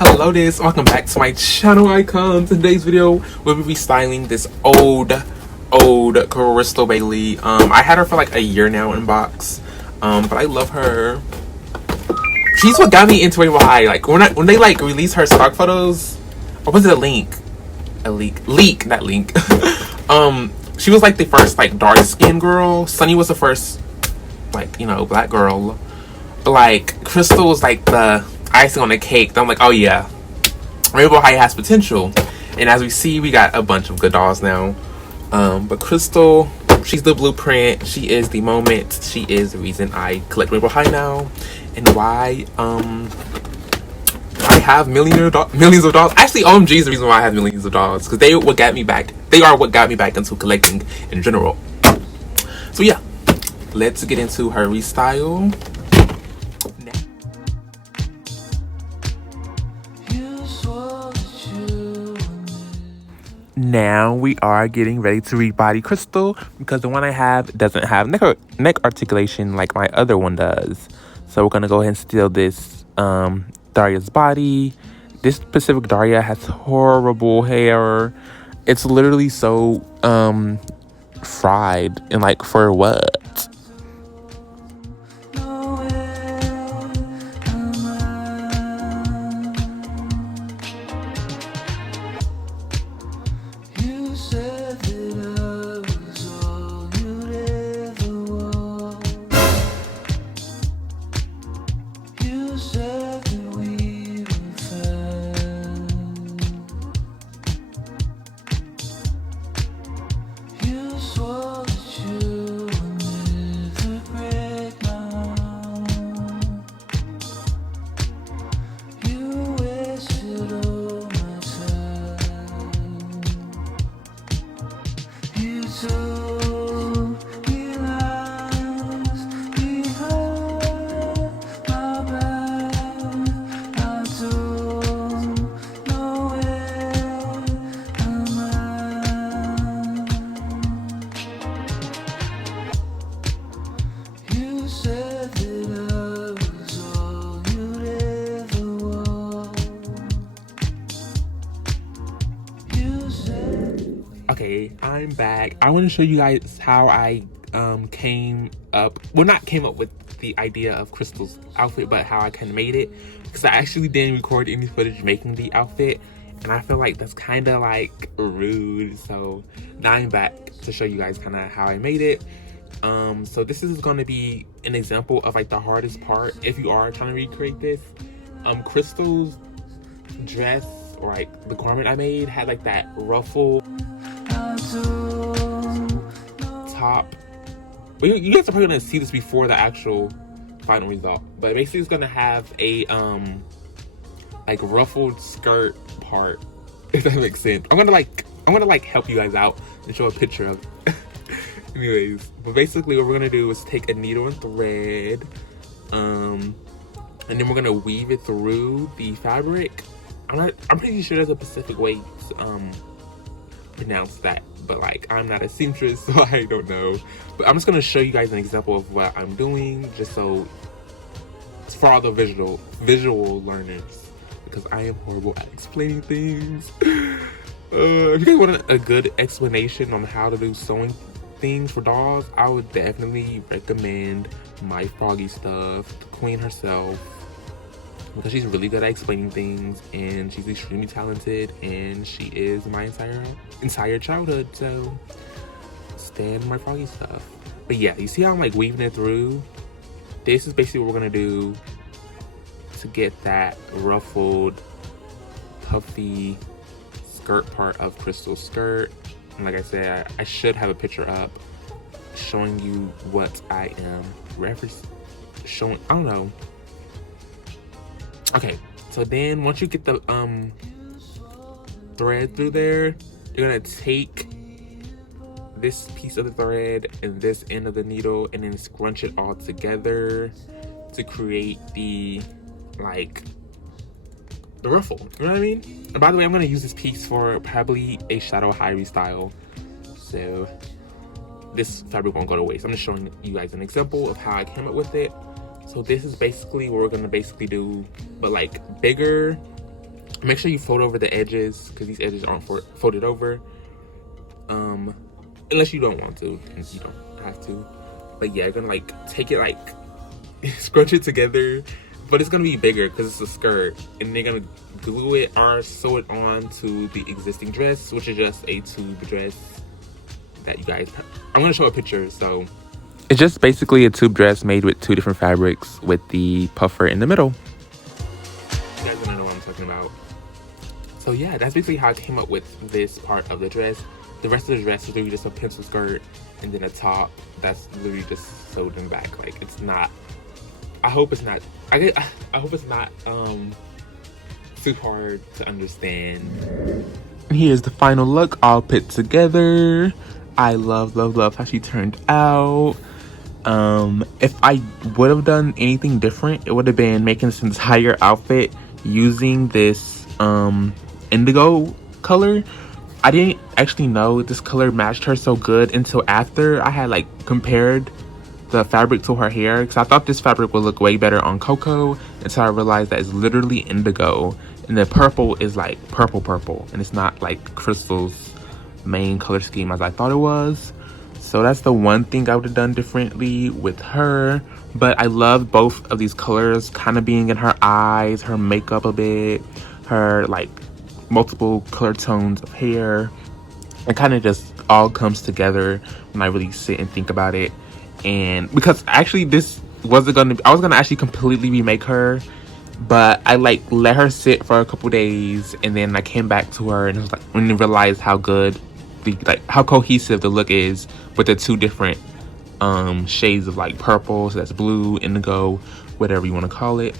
Hello this, welcome back to my channel icons. In today's video, we'll be restyling this old Krystal Bailey. I had her for like a year now in box. But I love her. She's what got me into Rainbow High. Like when they like released her stock photos, or was it a leak? Not link. She was like the first like dark skinned girl. Sunny was the first like, black girl. But like Krystal was like the icing on the cake. I'm like, oh yeah, Rainbow High has potential. And as we see, we got a bunch of good dolls now. But Krystal, she's the blueprint. She is the moment. She is the reason I collect Rainbow High now, and why I have millions of dolls. Actually, OMG is the reason why I have millions of dolls, because they are what got me back into collecting in general. So yeah, let's get into her restyle. Now we are getting ready to rebody Krystal, because the one I have doesn't have neck articulation like my other one does. So we're gonna go ahead and steal this Daria's body. This specific Daria has horrible hair. It's literally so fried, and like, for what? Okay, I'm back. I want to show you guys how I not came up with the idea of Krystal's outfit, but how I kind of made it, because I actually didn't record any footage making the outfit, and I feel like that's kind of like rude. So now I'm back to show you guys kind of how I made it. So this is going to be an example of like the hardest part if you are trying to recreate this. Krystal's dress, or like the garment I made, had like that ruffle top. But you guys are probably gonna see this before the actual final result. But basically, it's gonna have a like ruffled skirt part, if that makes sense. I'm gonna like help you guys out and show a picture of it. Anyways, but basically, what we're gonna do is take a needle and thread, and then we're gonna weave it through the fabric. I'm pretty sure there's a specific way to pronounce that, but like, I'm not a seamstress, so I don't know. But I'm just gonna show you guys an example of what I'm doing, just so it's for all the visual learners, because I am horrible at explaining things. If you guys want a good explanation on how to do sewing things for dolls, I would definitely recommend my Froggy Stuff, the queen herself, because she's really good at explaining things, and she's extremely talented, and she is my entire childhood. So stand my Froggy Stuff. But yeah, you see how I'm like weaving it through? This is basically what we're gonna do to get that ruffled, puffy skirt part of Krystal's skirt. And like I said, I should have a picture up showing you what I am showing. I don't know. Okay, so then once you get the thread through there, you're gonna take this piece of the thread and this end of the needle, and then scrunch it all together to create the ruffle. You know what I mean? And by the way, I'm gonna use this piece for probably a shadow high restyle, so this fabric won't go to waste. I'm just showing you guys an example of how I came up with it. So this is basically what we're gonna basically do, but like bigger Make sure you fold over the edges because these edges aren't folded over. Unless you don't want to, and you don't have to. But yeah, you're gonna like take it, like scrunch it together, but it's gonna be bigger because it's a skirt, and they're gonna glue it or sew it on to the existing dress, which is just a tube dress that you guys, I'm gonna show a picture. So it's just basically a tube dress made with 2 different fabrics with the puffer in the middle. You guys gonna know what I'm talking about. So yeah, that's basically how I came up with this part of the dress. The rest of the dress is literally just a pencil skirt and then a top that's literally just sewed in back. Like, it's not, I hope it's not, I hope it's not too hard to understand. Here's the final look all put together. I love how she turned out. If I would have done anything different, it would have been making this entire outfit using this indigo color. I didn't actually know this color matched her so good until after I had like compared the fabric to her hair, because I thought this fabric would look way better on Coco until I realized that it's literally indigo and the purple is like purple, and it's not like Krystal's main color scheme as I thought it was. So that's the one thing I would have done differently with her. But I love both of these colors kind of being in her eyes, her makeup a bit, her like multiple color tones of hair. It kind of just all comes together when I really sit and think about it. And because actually this wasn't gonna, I was gonna actually completely remake her, but I like let her sit for a couple days, and then I came back to her and it was like when I realized how good the, like how cohesive the look is with the 2 different shades of like purple, so that's blue, indigo, whatever you want to call it.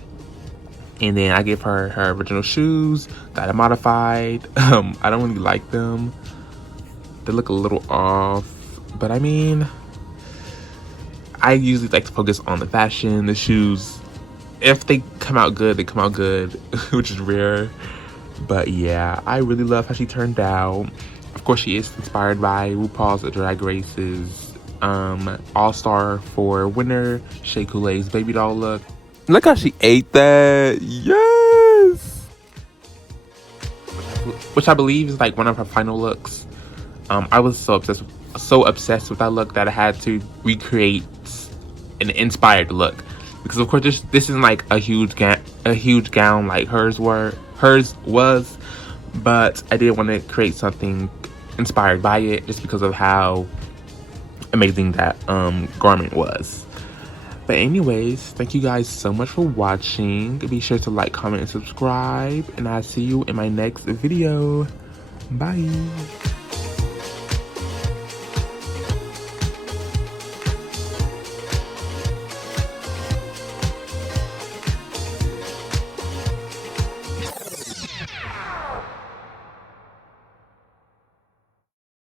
And then I gave her her original shoes that I modified. I don't really like them. They look a little off, but I mean, I usually like to focus on the fashion, the shoes. If they come out good, they come out good, which is rare. But yeah, I really love how she turned out. Of course, she is inspired by RuPaul's Drag Race's All-Star for winner Shea Coulee's baby doll look. Look how she ate that. Yes! Which I believe is like one of her final looks. I was so obsessed with that look that I had to recreate an inspired look, because of course this isn't like a huge gown like hers was, but I did want to create something inspired by it just because of how amazing that garment was. But anyways, thank you guys so much for watching. Be sure to like, comment, and subscribe, and I'll see you in my next video. Bye.